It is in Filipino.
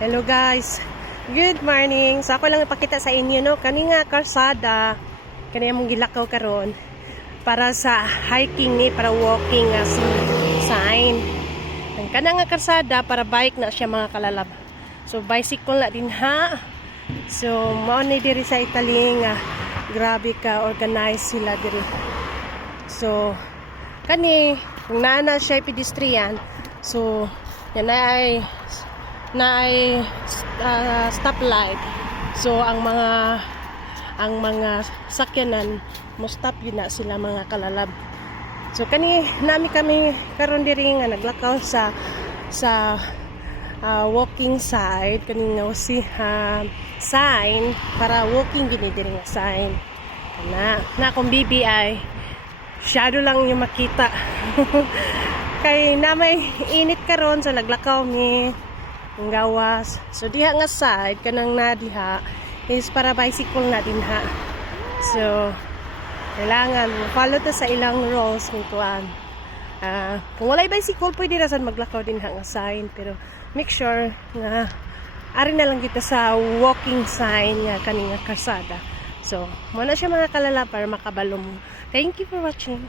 Hello guys, good morning. So ako lang ipakita sa inyo no, kani nga karsada, kani mong gilakaw karon para sa hiking ni, para walking as sign. Ang kana nga karsada para bike na siya mga kalalab. So bicycle na din ha. So mao ni diri sa Italy nga grabe ka organize sila diri. So kani kung naa siya pedestrian, so yan ay stoplight. So ang mga sakyanan mo stop yun na sila mga kalalab. So kami karon diri nga naglakaw sa walking side kani nga si sign para walking gini diri nga sign. Na kung BBI shadow lang yung makita. Kay na may init karon sa naglakaw mi ang gawas. So diha nga side kanang na diha is para bicycle na din ha. So kailangan follow ta sa ilang rules kung kuan. Kung walay bicycle pwede ra sad maglakaw din ha nga sign, pero make sure nga ari na lang kita sa walking sign nga kani nga karsada. So mo na siya mga kalala para makabalom. Thank you for watching.